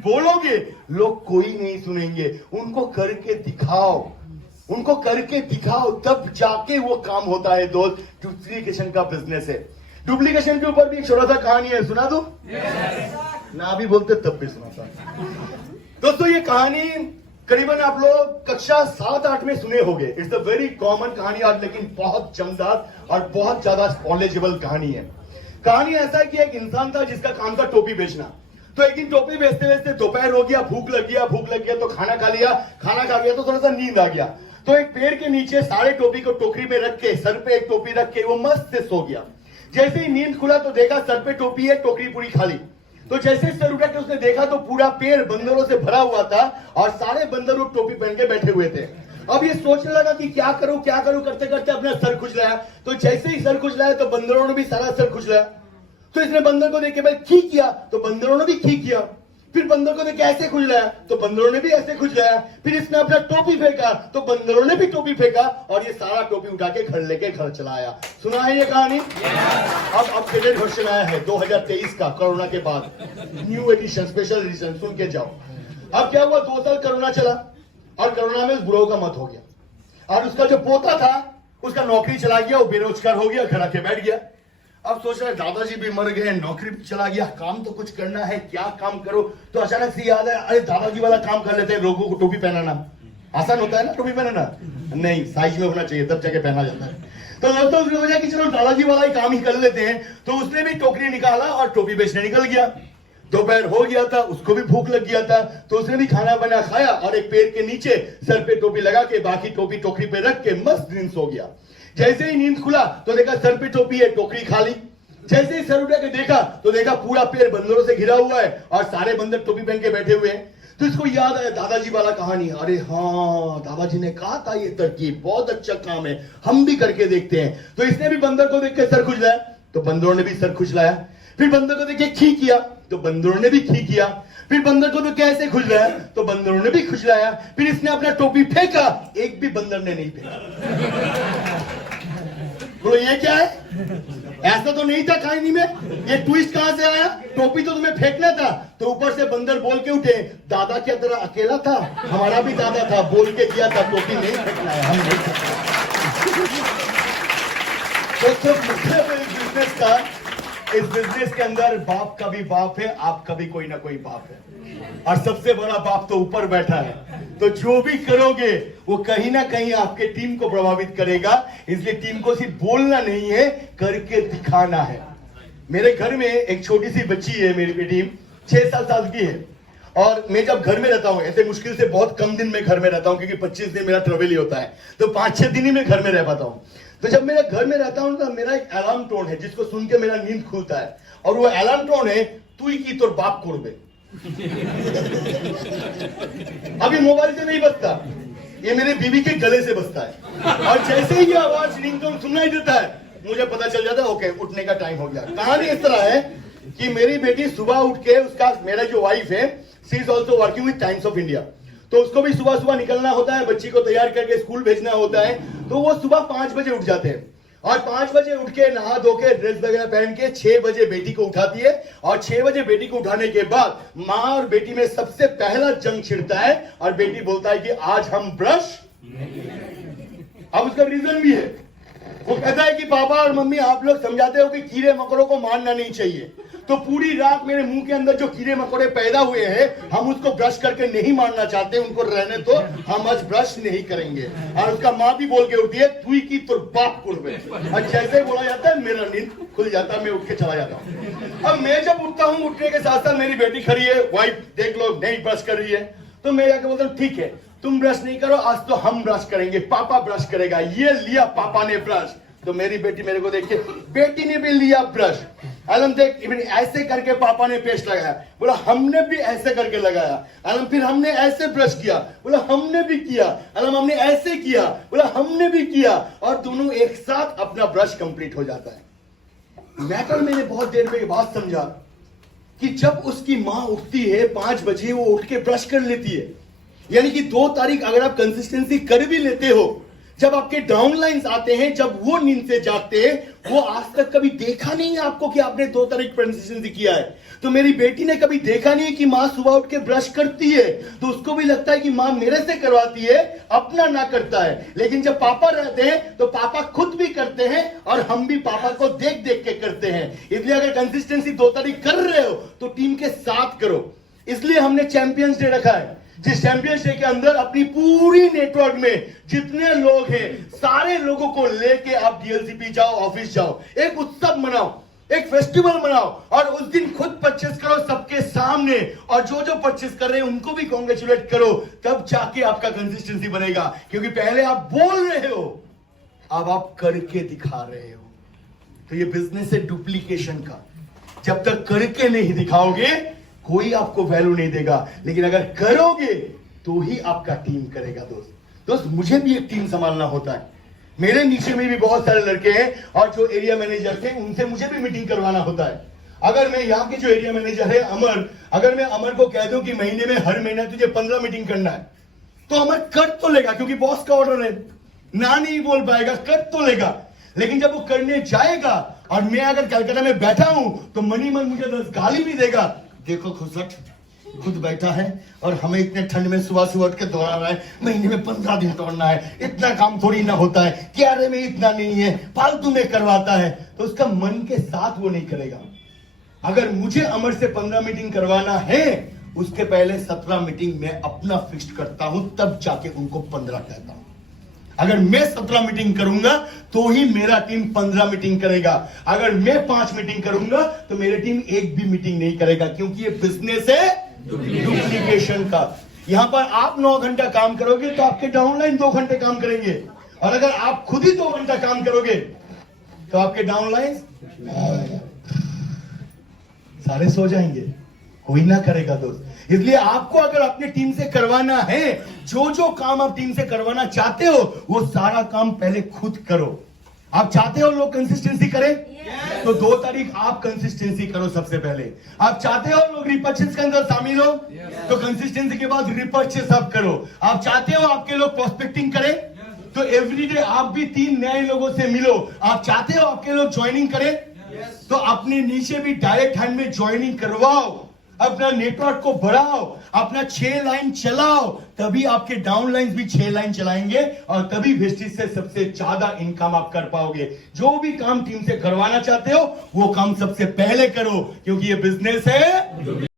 बोलोगे लोग कोई नहीं सुनेंगे। उनको करके दिखाओ, उनको करके दिखाओ, तब जाके वो काम होता है दोस्त। डुप्लीकेशन का बिजनेस है। डुप्लीकेशन के ऊपर भी एक छोटा सा कहानी है, सुना दो? ना भी बोलते तब भी सुनाता। दोस्तों ये कहानी करीबन आप लोग कक्षा 7-8 में सुने होंगे। इट्स अ वेरी कॉमन कहानी और लेकिन बहुत जमदार और बहुत ज्यादा नॉलेजेबल कहानी है। कहानी ऐसा है कि एक इंसान था जिसका काम था टोपी बेचना। तो एक दिन टोपी बेचते बेचते दोपहर हो गया, भूख लग गया तो खाना खा लिया, खाना खा गया तो थोड़ा सा नींद आ गया। तो एक पेड़ के नीचे सारे टोपी को टोकरी में रख के, सर पे एक टोपी रख के वो मस्त से सो गया। जैसे ही नींद खुला तो देखा सर पे टोपी है, टोकरी पूरी खाली। तो जैसे ही सर उठा के उसने देखा तो पूरा पेड़ बंदरों से भरा हुआ था और सारे बंदर वो टोपी पहन के बैठे हुए थे। अब ये सोचने लगा कि क्या करूं करते करते अपना सर खुजलाया। तो जैसे ही सर खुजलाया तो बंदरों ने भी सारा सर खुजलाया। तो इसने बंदर को देख के भाई खी किया, तो बंदरों ने भी खी किया। फिर बंदर को देख के ऐसे खुजलाया तो बंदरों ने भी ऐसे खुजलाया। फिर इसने अपना टोपी फेंका तो बंदरों ने भी टोपी फेंका और ये सारा टोपी उठा के घर लेके घर चला आया। सुना है ये कहानी? अब अपडेटेड वर्जन आया है 2023 का, कोरोना के बाद न्यू एडिशन, स्पेशल एडिशन, सुन के जाओ। अब क्या हुआ, 2 साल कोरोना चला और कोरोना में उस बुढ़ऊ का मत हो गया और उसका जो पोता था उसका नौकरी चला गया, वो बेरोजगार हो गया, घर आके बैठ गया। अब सोच रहा है दादाजी भी मर गए, नौकरी भी चला गया, काम तो कुछ करना है, क्या काम करो। तो अचानक से याद है, अरे दादाजी वाला काम कर लेते हैं, लोगों को टोपी पहनाना आसान होता है ना। टोपी पहनाना नहीं, साइज में होना चाहिए तब जाके पहना जाता है। तो दोस्तों उसने सोचा कि चलो दादाजी वाला ही काम ही कर लेते हैं। तो उसने भी टोकरी निकाला और टोपी बेचने निकल गया। दोपहर हो गया था, उसको भी भूख लग गया था, तो उसने भी खाना बना खाया और एक पेड़ के नीचे सर पे टोपी लगा के बाकी टोपी टोकरी पे रख के मस्त नींद सो गया। जैसे ही नींद खुला तो देखा सर पे टोपी है, टोकरी खाली। जैसे ही सर उठा के देखा तो देखा पूरा पेड़ बंदरों से घिरा हुआ है और सारे बंदर टोपी पहन के बैठे हुए हैं। तो इसको याद आया दादाजी वाला कहानी। अरे हाँ, दादाजी ने कहा था ये तरकीब बहुत अच्छा काम है, हम भी करके देखते हैं। तो इसने भी बंदर को देख के सर खुजलाया तो बंदरों ने भी सर खुजलाया। फिर बंदर को देख के खी किया तो बंदरों ने भी खी किया। फिर बंदर को तो कैसे खुजलाया तो बंदरों ने भी खुजलाया। फिर इसने अपना टोपी फेंका, एक भी बंदर ने नहीं फेंका। बोलो ये क्या है? ऐसा तो नहीं था कहानी में, ये ट्विस्ट कहां से आया? टोपी तो तुम्हें फेंकना था। तो ऊपर से बंदर बोल के उठे, दादा क्या तेरा अकेला था? हमारा भी दादा था, बोल के किया था, टोपी नहीं फेंकना है, हम नहीं फेंकना। तो मतलब बिजनेस का, इस बिजनेस के अंदर बाप का भी बाप है, आपका भी कोई ना कोई बाप है और सबसे बड़ा बाप तो ऊपर बैठा है। तो जो भी करोगे वो कहीं ना कहीं आपके टीम को प्रभावित करेगा। इसलिए टीम को सिर्फ बोलना नहीं है, करके दिखाना है। मेरे घर में एक छोटी सी बच्ची है, मेरी बेटी 6-7 साल की है और मैं जब घर में रहता हूँ, ऐसे मुश्किल से बहुत कम दिन में घर में रहता हूँ क्योंकि 25 दिन मेरा ट्रेवल ही होता है, तो 5-6 दिन ही मैं घर में रह पाता हूँ। तो जब मेरे घर में रहता हूँ तो मेरा एक अलार्म टोन है जिसको सुन के मेरा नींद खुलता है और वो अलार्म टोन है, तू ही की तोर बाप कोरबे। अभी मोबाइल से नहीं बजता, ये मेरे बीवी के गले से बजता है और जैसे ही ये आवाज रिंगटोन सुनाई देता है मुझे पता चल जाता है ओके उठने का टाइम हो गया। कहानी इस तरह है कि मेरी बेटी सुबह उठ के, उसका, मेरा जो वाइफ है, she is also working with times of India, तो उसको भी सुबह सुबह निकलना होता है, बच्ची को तैयार करके स्कूल भेजना होता है। तो वो सुबह 5 बजे उठ जाते हैं और 5 बजे उठ के नहा धो के ड्रेस वगैरह पहन के 6 बजे बेटी को उठाती है और 6 बजे बेटी को उठाने के बाद माँ और बेटी में सबसे पहला जंग छिड़ता है और बेटी बोलता है कि आज हम ब्रश। अब उसका रीजन भी है, वो कहता है कि पापा और मम्मी आप लोग समझाते हो कि कीड़े मकोड़ों को मारना नहीं चाहिए, तो पूरी रात मेरे मुंह के अंदर जो कीड़े मकोड़े पैदा हुए हैं हम उसको ब्रश करके नहीं मारना चाहते, उनको रहने तो, हम आज ब्रश नहीं करेंगे। और उसका माँ भी बोल के उठती है, तू की तो बाप कुर्बे। और जैसे बोला जाता है मेरा नींद खुल जाता है, मैं उठ के चला जाता हूँ। अब मैं जब उठता हूँ, उठने के साथ साथ मेरी बेटी खड़ी है, वाइफ देख लो नहीं ब्रश कर रही है, तो मैं जाके बोलता हूँ ठीक है तुम ब्रश नहीं करो, आज तो हम ब्रश करेंगे, पापा ब्रश करेगा। ये लिया पापा ने ब्रश, तो मेरी बेटी मेरे को देख के, बेटी ने भी लिया ब्रश। अलम देख ऐसे करके पापा ने पेस्ट लगाया, बोला हमने भी ऐसे करके लगाया। अलम फिर हमने ऐसे ब्रश किया, बोला हमने भी किया। अलम हमने ऐसे किया, बोला हमने भी किया, और दोनों एक साथ अपना ब्रश कंप्लीट हो जाता है। मैंने बहुत देर में बात समझा कि जब उसकी माँ उठती है 5 बजे, वो उठ के ब्रश कर लेती है, यानी कि 2 तारीख अगर आप कंसिस्टेंसी कर भी लेते हो, जब आपके डाउनलाइंस आते हैं, जब वो नींद से जागते हैं, वो आज तक कभी देखा नहीं है आपको कि आपने 2 तारीख कंसिस्टेंसी किया है। तो मेरी बेटी ने कभी देखा नहीं है कि माँ सुबह उठ के ब्रश करती है, तो उसको भी लगता है कि माँ मेरे से करवाती है, अपना ना करता है। लेकिन जब पापा रहते हैं तो पापा खुद भी करते हैं और हम भी पापा को देख देख के करते हैं। इसलिए अगर कंसिस्टेंसी 2 तारीख कर रहे हो तो टीम के साथ करो। इसलिए हमने चैंपियंस डे रखा है, जिस चैंपियंस डे के अंदर अपनी पूरी नेटवर्क में जितने लोग हैं सारे लोगों को लेके आप डीएलसीपी जाओ, ऑफिस जाओ, एक उत्सव मनाओ, एक फेस्टिवल मनाओ और उस दिन खुद परचेस करो सबके सामने। और जो जो परचेस कर रहे हैं उनको भी कॉन्ग्रेचुलेट करो, तब जाके आपका कंसिस्टेंसी बनेगा। क्योंकि पहले आप बोल रहे हो, अब आप करके दिखा रहे हो। तो ये बिजनेस है डुप्लीकेशन का। जब तक करके नहीं दिखाओगे कोई आपको वैल्यू नहीं देगा, लेकिन अगर करोगे तो ही आपका टीम करेगा। दोस्त मुझे भी एक टीम संभालना होता है। मेरे नीचे में भी बहुत सारे लड़के हैं और जो एरिया मैनेजर थे उनसे मुझे भी मीटिंग करवाना होता है। अगर मैं यहाँ के जो एरिया मैनेजर है अमर, अगर मैं अमर को कह दूं कि महीने में हर महीना तुझे 15 मीटिंग करना है, तो अमर कर तो लेगा क्योंकि बॉस का ऑर्डर है, ना नहीं बोल पाएगा, कर तो लेगा। लेकिन जब वो करने जाएगा और मैं अगर कलकत्ता में बैठा हूं तो मनी मन मुझे 10 गाली भी देगा। देखो खुसट खुद बैठा है और हमें इतने ठंड में सुबह सुबह उठ के दौड़ा रहा है, महीने में 15 दिन दौड़ना है, इतना काम थोड़ी ना होता है, क्यारे में इतना नहीं है, फालतू में करवाता है। तो उसका मन के साथ वो नहीं करेगा। अगर मुझे अमर से 15 मीटिंग करवाना है, उसके पहले 17 मीटिंग मैं अपना फिक्स करता हूं, तब जाके उनको 15 कहता हूं। अगर मैं 17 मीटिंग करूंगा तो ही मेरा टीम 15 मीटिंग करेगा। अगर मैं 5 मीटिंग करूंगा तो मेरी टीम एक भी मीटिंग नहीं करेगा, क्योंकि ये बिजनेस है डुप्लीकेशन का। यहां पर आप 9 घंटा काम करोगे तो आपके डाउनलाइन 2 घंटे काम करेंगे, और अगर आप खुद ही 2 घंटा काम करोगे तो आपके डाउनलाइन सारे सो जाएंगे, कोई ना करेगा। दोस्त इसलिए आपको अगर अपने टीम से करवाना है, जो जो काम आप टीम से करवाना चाहते हो वो सारा काम पहले खुद करो। आप चाहते हो लोग कंसिस्टेंसी करें, तो 2 तारीख आप कंसिस्टेंसी करो सबसे पहले। आप चाहते हो लोग रिपर्चेस के अंदर शामिल हो, तो कंसिस्टेंसी के बाद रिपर्चेस आप करो। आप चाहते हो आपके लोग प्रोस्पेक्टिंग करें, तो एवरीडे आप भी 3 नए लोगों से मिलो। आप चाहते हो आपके लोग ज्वाइनिंग करें, तो अपने नीचे भी डायरेक्ट हैंड में ज्वाइनिंग करवाओ, अपना नेटवर्क को बढ़ाओ, अपना 6 लाइन चलाओ, तभी आपके डाउन लाइन भी 6 लाइन चलाएंगे और तभी वेस्टेज से सबसे ज्यादा इनकम आप कर पाओगे। जो भी काम टीम से करवाना चाहते हो वो काम सबसे पहले करो, क्योंकि ये बिजनेस है।